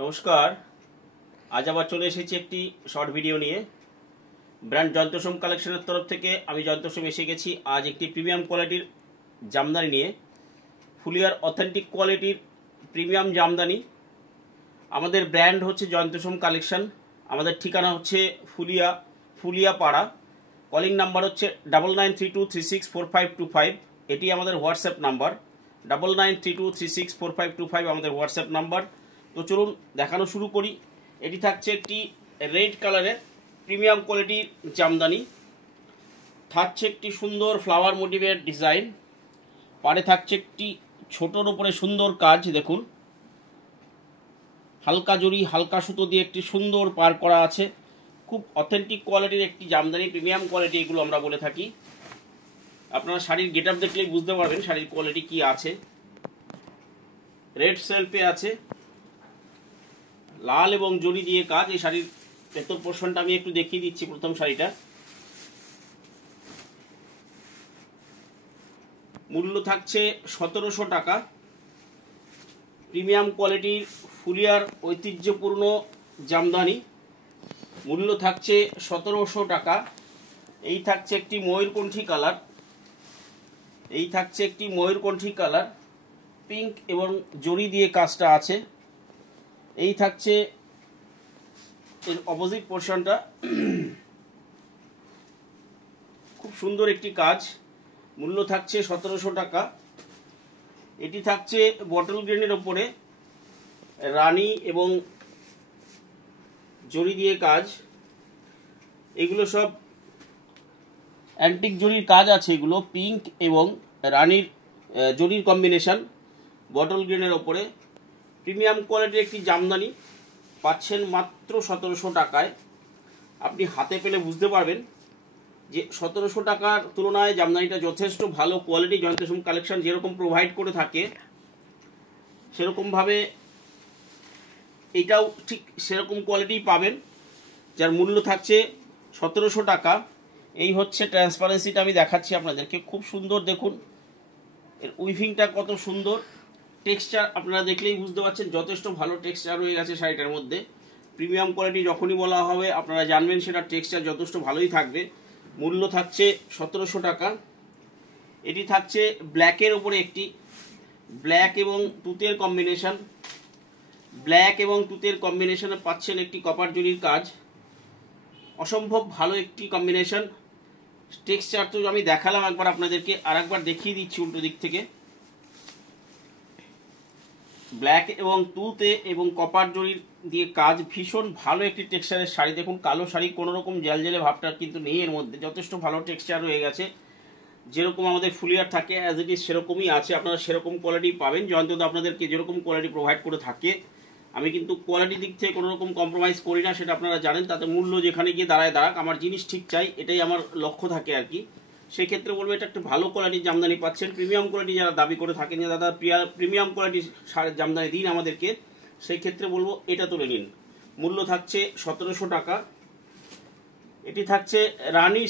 নমস্কার। আজ আবার চলে এসেছি একটি শর্ট ভিডিও নিয়ে। ব্র্যান্ড জয়ন্তোষম কালেকশনের তরফ থেকে আমি জয়ন্তোষম এসে গেছি আজ একটি প্রিমিয়াম কোয়ালিটির জামদানি নিয়ে। ফুলিয়ার অথেন্টিক কোয়ালিটির প্রিমিয়াম জামদানি। আমাদের ব্র্যান্ড হচ্ছে জয়ন্তোষম কালেকশন। আমাদের ঠিকানা হচ্ছে ফুলিয়া পাড়া। কলিং নাম্বার হচ্ছে 9932364525। এটি আমাদের হোয়াটসঅ্যাপ নাম্বার। 9932364525 আমাদের হোয়াটসঅ্যাপ নাম্বার। তো চলুন দেখানো শুরু করি। এটি থাকছে একটি রেড কালারের প্রিমিয়াম কোয়ালিটির জামদানি। থাকছে একটি সুন্দর ফ্লাওয়ার মোটিভের ডিজাইন। পাড়ে থাকছে একটি ছোটোর উপরে সুন্দর কাজ। দেখুন, হালকা জরি হালকা সুতো দিয়ে একটি সুন্দর পার করা আছে। খুব অথেন্টিক কোয়ালিটির একটি জামদানি, প্রিমিয়াম কোয়ালিটি এগুলো আমরা বলে থাকি। আপনারা শাড়ির গেট আপ দেখলেই বুঝতে পারবেন শাড়ির কোয়ালিটি কি আছে। রেড সেলফে আছে, লাল এবং জরি দিয়ে কাজ। এই শাড়ির ভেতর পোর্শনটা আমি একটু দেখিয়ে দিচ্ছি। প্রথম শাড়িটা মূল্য থাকছে 1700 টাকা। প্রিমিয়াম কোয়ালিটির ফুলিয়ার ঐতিহ্যপূর্ণ জামদানি। মূল্য থাকছে 1700 টাকা। এই থাকছে একটি ময়ূরকণ্ঠী কালার। পিঙ্ক এবং জরি দিয়ে কাজটা আছে। এই থাকছে এর অপোজিট পোর্শনটা। খুব সুন্দর একটি কাজ। মূল্য থাকছে 1700 টাকা। এটি থাকছে বটল গ্রিনের ওপরে রানী এবং জরি দিয়ে কাজ। এগুলো সব অ্যান্টিক জরির কাজ আছে। এগুলো পিঙ্ক এবং রানীর জরির কম্বিনেশন। বটল গ্রিনের ওপরে প্রিমিয়াম কোয়ালিটির একটি জামদানি পাচ্ছেন মাত্র 1700 টাকায়। আপনি হাতে পেলে বুঝতে পারবেন যে 1700 টাকার তুলনায় জামদানিটা যথেষ্ট ভালো কোয়ালিটি। জয়ন্তোষম কালেকশন যেরকম প্রোভাইড করে থাকে সেরকমভাবে এটাও ঠিক সেরকম কোয়ালিটি পাবেন, যার মূল্য থাকছে 1700 টাকা। এই হচ্ছে ট্রান্সপারেন্সিটা আমি দেখাচ্ছি আপনাদেরকে। খুব সুন্দর, দেখুন এর উইভিংটা কত সুন্দর। টেক্সচার আপনারা দেখলেই বুঝতে পারছেন যথেষ্ট ভালো টেক্সচার হয়ে গেছে শাড়িটার মধ্যে। প্রিমিয়াম কোয়ালিটি যখনই বলা হবে আপনারা জানবেন সেটা টেক্সচার যথেষ্ট ভালোই থাকবে। মূল্য থাকছে 1700 টাকা। এটি থাকছে ব্ল্যাকের ওপরে একটি ব্ল্যাক এবং তুতের কম্বিনেশনে পাচ্ছেন একটি কপার জরির কাজ। অসম্ভব ভালো একটি কম্বিনেশন। টেক্সচার তো আমি দেখালাম একবার আপনাদেরকে, আর একবার দেখিয়ে দিচ্ছি উল্টো দিক থেকে। ব্ল্যাক এবং তুতে এবং কপার জরির দিয়ে কাজ। ভীষণ ভালো একটি টেক্সচারের শাড়ি। দেখুন, কালো শাড়ি কোনো রকম জেলজেলে ভাবটা কিন্তু নেই এর মধ্যে। যথেষ্ট ভালো টেক্সচার হয়ে গেছে। যেরকম আমাদের ফুলিয়ার থাকে অ্যাজ ইট ইজ সেরকমই আছে। আপনারা সেরকম কোয়ালিটি পাবেন। জয়ন্তদা আপনাদেরকে যেরকম কোয়ালিটি প্রোভাইড করে থাকে, আমি কিন্তু কোয়ালিটির দিক থেকে কোনো রকম কম্প্রোমাইজ করি না, সেটা আপনারা জানেন। তাতে মূল্য যেখানে গিয়ে দাঁড়াক, আমার জিনিস ঠিক চাই, এটাই আমার লক্ষ্য থাকে আর কি। সেই ক্ষেত্রে বলবো এটা একটা ভালো কোয়ালিটির জামদানি পাচ্ছেন। প্রিমিয়াম কোয়ালিটি যারা দাবি করে থাকেন যে দাদা প্রিমিয়াম কোয়ালিটির জামদানি দিন আমাদেরকে, সেই ক্ষেত্রে বলবো এটা তুলে নিন। মূল্য থাকছে 1700 টাকা। এটি থাকছে রানী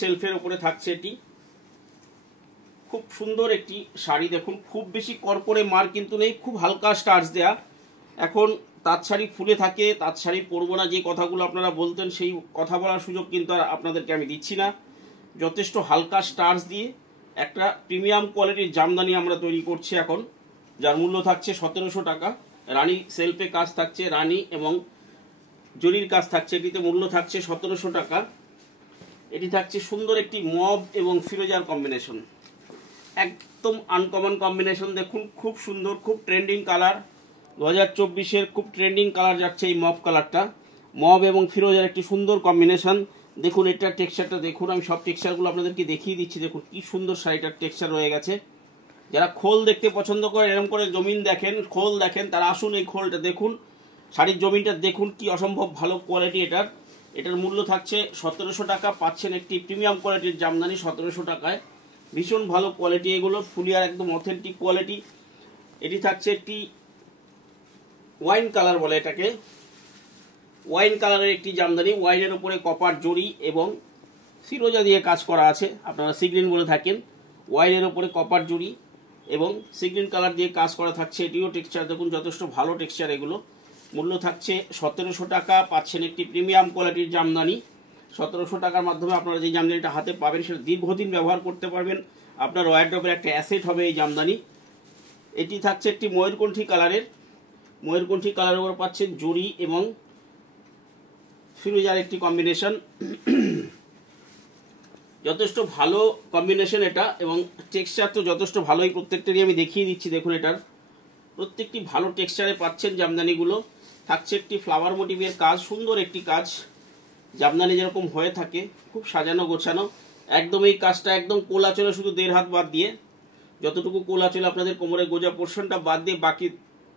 সেলফের উপরে থাকছে এটি। খুব সুন্দর একটি শাড়ি। দেখুন, খুব বেশি করকরে মার কিন্তু নেই, খুব হালকা স্টার্চ দেয়া। এখন তাঁত শাড়ি ফুলে থাকে, তাঁত শাড়ি পরবো না যে কথাগুলো আপনারা বলতেন, সেই কথা বলার সুযোগ কিন্তু আর আপনাদেরকে আমি দিচ্ছি না। যথেষ্ট হালকা স্টার্চ দিয়ে একটা প্রিমিয়াম কোয়ালিটির জামদানি আমরা তৈরি করছি এখন, যার মূল্য থাকছে 1700 টাকা। রানী সেলফে কাজ থাকছে, রানী এবং জরির কাজ থাকছে। এটিতে মূল্য থাকছে 1700 টাকা। এটি থাকছে সুন্দর একটি মব এবং ফিরোজার কম্বিনেশন। একদম আনকমন কম্বিনেশন। দেখুন, খুব সুন্দর, খুব ট্রেন্ডিং কালার। 2024-এর খুব ট্রেন্ডিং কালার যাচ্ছে এই মব কালারটা। মব এবং ফিরোজার একটি সুন্দর কম্বিনেশন। দেখুন এটার টেক্সচারটা দেখুন। আমি সব টেক্সচারগুলো আপনাদেরকে দেখিয়ে দিচ্ছি। দেখুন কি সুন্দর শাড়িটার টেক্সচার রয়ে গেছে। যারা খোল দেখতে পছন্দ করে, এরকম করে জমিন দেখেন, খোল দেখেন, তারা আসুন এই খোলটা দেখুন। শাড়ির জমিনটা দেখুন কি অসম্ভব ভালো কোয়ালিটি এটার মূল্য থাকছে 1700 টাকা। পাচ্ছেন একটি প্রিমিয়াম কোয়ালিটির জামদানি 1700 টাকায়। ভীষণ ভালো কোয়ালিটি এগুলো, ফুলিয়ার একদম অথেন্টিক কোয়ালিটি। এটি থাকছে একটি ওয়াইন কালার বলে এটাকে, ওয়াইন কালারের একটি জামদানি। ওয়াইনের উপরে কপার জরি এবং ফিরোজা দিয়ে কাজ করা আছে, আপনারা সি গ্রিন বলে থাকেন। ওয়াইনের উপরে কপার জরি এবং সি গ্রিন কালার দিয়ে কাজ করা থাকছে। এটিও টেক্সচার দেখুন যথেষ্ট ভালো টেক্সচার। এগুলো মূল্য থাকছে 1700 টাকা। পাচ্ছেন একটি প্রিমিয়াম কোয়ালিটির জামদানি। 1700 টাকার মাধ্যমে আপনারা যে জামদানিটা হাতে পাবেন সেটা দীর্ঘদিন ব্যবহার করতে পারবেন। আপনার ওয়ারড্রবের একটা অ্যাসেট হবে এই জামদানি। এটি থাকছে একটি ময়ূরকণ্ঠী কালারের। ময়ূরকণ্ঠী কালারের উপর পাচ্ছেন জরি এবং ফিরোজার একটি কম্বিনেশন। যথেষ্ট ভালো কম্বিনেশন এটা, এবং টেক্সচার তো যথেষ্ট ভালোই। প্রত্যেকটারই আমি দেখিয়ে দিচ্ছি। দেখুন এটার প্রত্যেকটি ভালো টেক্সচারে পাচ্ছেন জামদানিগুলো। থাকছে একটি ফ্লাওয়ার মোটিভের কাজ, সুন্দর একটি কাজ। জামদানি যেরকম হয়ে থাকে খুব সাজানো গোছানো। একদম এই কাজটা একদম কোলা চলে, শুধু 1.5 হাত বাদ দিয়ে, যতটুকু কোলা চলে আপনাদের কোমরে গোজা পোর্শনটা বাদ দিয়ে বাকি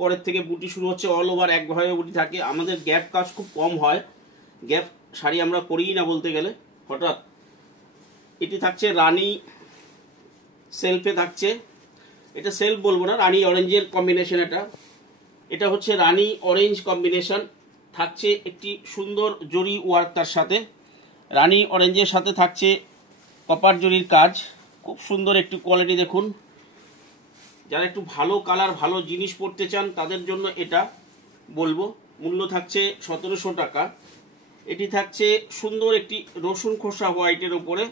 পরের থেকে বুটি শুরু হচ্ছে। অল ওভার একভাবে বুটি থাকে। আমাদের গ্যাপ কাজ খুব কম হয়, গ্যাপ শাড়ি আমরা করিই না বলতে গেলে হঠাৎ। এটি থাকছে রানী সেলফে থাকছে, এটা সেলফ বলবো না, রানী অরেঞ্জের কম্বিনেশন। এটা হচ্ছে রানী অরেঞ্জ কম্বিনেশন। থাকছে একটি সুন্দর জরি ওয়ার্ক, তার সাথে রানী অরেঞ্জের সাথে থাকছে কপার জরির কাজ। খুব সুন্দর একটি কোয়ালিটি দেখুন। যারা একটু ভালো কালার ভালো জিনিস পরতে চান তাদের জন্য এটা বলবো। মূল্য থাকছে 1700 টাকা। এটি থাকছে সুন্দর একটি রসুন খোসা হোয়াইটের উপরে।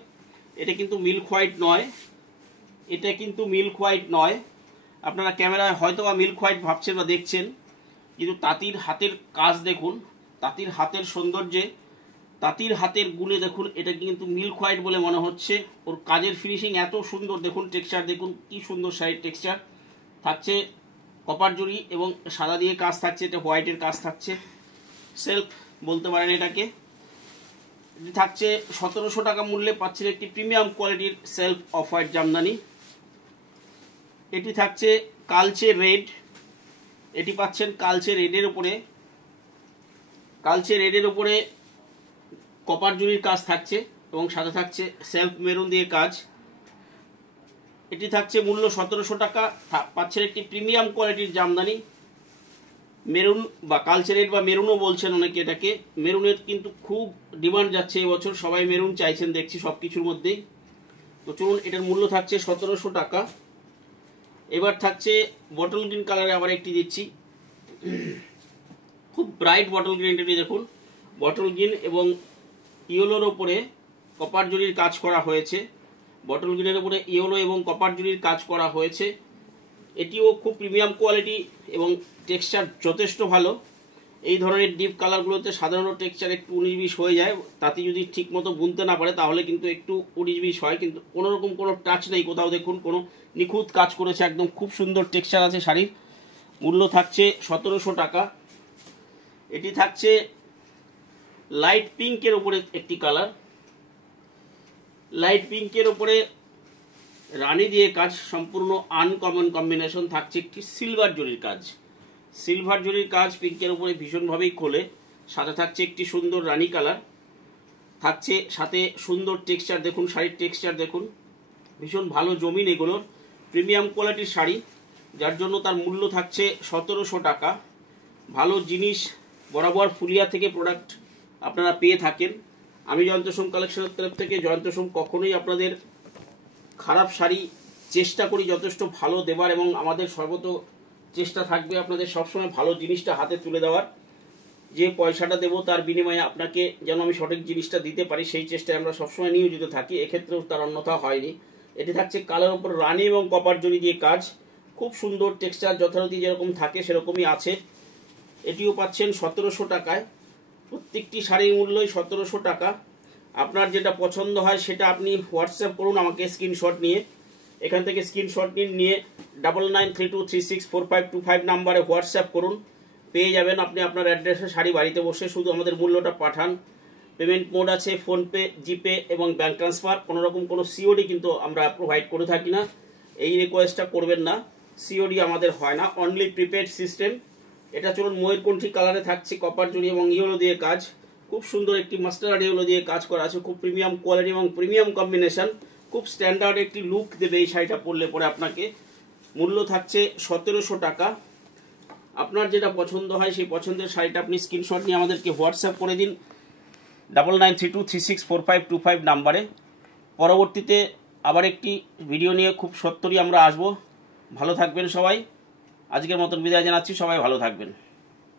এটা কিন্তু মিল্ক হোয়াইট নয়, এটা কিন্তু মিল্ক হোয়াইট নয়। আপনারা ক্যামেরায় হয়তো বা মিল্ক হোয়াইট ভাবছেন বা দেখছেন, কিন্তু তাঁতির হাতের কাজ দেখুন, তাঁতির হাতের সৌন্দর্যে, তাঁতির হাতের গুণে দেখুন এটা কিন্তু মিল্ক হোয়াইট বলে মনে হচ্ছে। ওর কাজের ফিনিশিং এত সুন্দর দেখুন, টেক্সচার দেখুন কি সুন্দর শাড়ির টেক্সচার। থাকছে কপার জরি এবং সাদা দিয়ে কাজ থাকছে, এটা হোয়াইটের কাজ থাকছে। সেলফ বলতে পারেন এটাকে। থাকছে 1700 টাকা মূল্যে পাচ্ছেন একটি প্রিমিয়াম কোয়ালিটির সেলফ অফ হোয়াইট জামদানি। এটি থাকছে কালচে রেড। এটি পাচ্ছেন কালচে রেডের উপরে, কালচে রেডের উপরে কপার জরির কাজ থাকছে এবং সাথে থাকছে সেলফ মেরুন দিয়ে কাজ। এটি থাকছে মূল্য 1700 টাকা। পাচ্ছেন একটি প্রিমিয়াম কোয়ালিটির জামদানি। মেরুন বা কালচে রেড বা মেরুনও বলছেন অনেকে এটাকে। মেরুনের কিন্তু খুব ডিমান্ড যাচ্ছে এবছর, সবাই মেরুন চাইছেন দেখছি সব কিছুর মধ্যেই। তো চলুন, এটার মূল্য থাকছে 1700 টাকা। এবার থাকছে বটল গ্রিন কালারে আবার একটি দিচ্ছি, খুব ব্রাইট বটল গ্রিন। এটি দেখুন বটল গ্রিন এবং ইয়েলোর ওপরে কপার জরির কাজ করা হয়েছে। বটল গ্রিনের উপরে ইয়েলো এবং কপার জরির কাজ করা হয়েছে। এটিও খুব প্রিমিয়াম কোয়ালিটি এবং টেক্সচার যথেষ্ট ভালো। এই ধরনের ডিপ কালারগুলোতে সাধারণত টেক্সচার একটু 19-20 হয়ে যায়, তাতে যদি ঠিক মতো বুনতে না পারে তাহলে কিন্তু একটু 19-20 হয়, কিন্তু কোনোরকম কোনো টাচ নেই কোথাও। দেখুন কোনো নিখুঁত কাজ করেছে, একদম খুব সুন্দর টেক্সচার আছে শাড়ির। মূল্য থাকছে 1700 টাকা। এটি থাকছে লাইট পিঙ্কের উপরে একটি কালার, লাইট পিঙ্কের উপরে রানী দিয়ে কাজ, সম্পূর্ণ আনকমন কম্বিনেশন। থাকছে একটি সিলভার জরির কাজ, সিলভার জরির কাজ পিঙ্কের উপরে ভীষণভাবেই খোলে। সাথে থাকছে একটি সুন্দর রানী কালার, থাকছে সাথে সুন্দর টেক্সচার দেখুন, শাড়ির টেক্সচার দেখুন, ভীষণ ভালো জমিন। এগুলোর প্রিমিয়াম কোয়ালিটির শাড়ি, যার জন্য তার মূল্য থাকছে 1700 টাকা। ভালো জিনিস বরাবর ফুলিয়া থেকে প্রোডাক্ট আপনারা পেয়ে থাকেন। আমি জয়ন্ত সোম কালেকশনের তরফ থেকে, জয়ন্ত সোম কখনোই আপনাদের খারাপ শাড়ি চেষ্টা করি যথেষ্ট ভালো দেবার, এবং আমাদের সর্বত চেষ্টা থাকবে আপনাদের সবসময় ভালো জিনিসটা হাতে তুলে দেওয়ার। যে পয়সাটা দেবো তার বিনিময়ে আপনাকে যেন আমি সঠিক জিনিসটা দিতে পারি, সেই চেষ্টায় আমরা সবসময় নিয়োজিত থাকি। এক্ষেত্রেও তার অন্যথা হয়নি। এটি থাকছে কালার উপর রানী এবং কপার জরি দিয়ে কাজ, খুব সুন্দর টেক্সচার, যথারীতি যেরকম থাকে সেরকমই আছে। এটিও পাচ্ছেন 1700 টাকায়। প্রত্যেকটি শাড়ির মূল্যই 1700 টাকা। আপনার যেটা পছন্দ হয় সেটা আপনি হোয়াটসঅ্যাপ করুন আমাকে স্ক্রিনশট নিয়ে। এখান থেকে স্ক্রিনশট নিয়ে 9932364525 নাম্বারে হোয়াটসঅ্যাপ করুন, পেয়ে যাবেন আপনি আপনার অ্যাড্রেসে শাড়ি বাড়িতে বসে। শুধু আমাদের মূল্যটা পাঠান। পেমেন্ট মোড আছে ফোনপে, জিপে এবং ব্যাঙ্ক ট্রান্সফার। কোনোরকম কোনো সিওডি কিন্তু আমরা প্রোভাইড করে থাকি না, এই রিকোয়েস্টটা করবেন না। সিওডি আমাদের হয় না, অনলি প্রিপেড সিস্টেম। এটা চলুন ময়ূরকণ্ঠী কালারে থাকছে কপার জরি এবং ইয়েলো দিয়ে কাজ, খুব সুন্দর একটি মাস্টার্ড ইয়েলো দিয়ে কাজ করা আছে। খুব প্রিমিয়াম কোয়ালিটি এবং প্রিমিয়াম কম্বিনেশন, খুব স্ট্যান্ডার্ড একটি লুক দেবে এই শাড়িটা পরলে পরে আপনাকে। মূল্য থাকছে 1700 টাকা। আপনার যেটা পছন্দ হয় সেই পছন্দের শাড়িটা আপনি স্ক্রিনশট নিয়ে আমাদেরকে হোয়াটসঅ্যাপ করে দিন 9932364525 নাম্বারে। পরবর্তীতে আবার একটি ভিডিও নিয়ে খুব সত্তরই আমরা আসবো। ভালো থাকবেন সবাই। আজকের মতন বিদায় জানাচ্ছি, সবাই ভালো থাকবেন।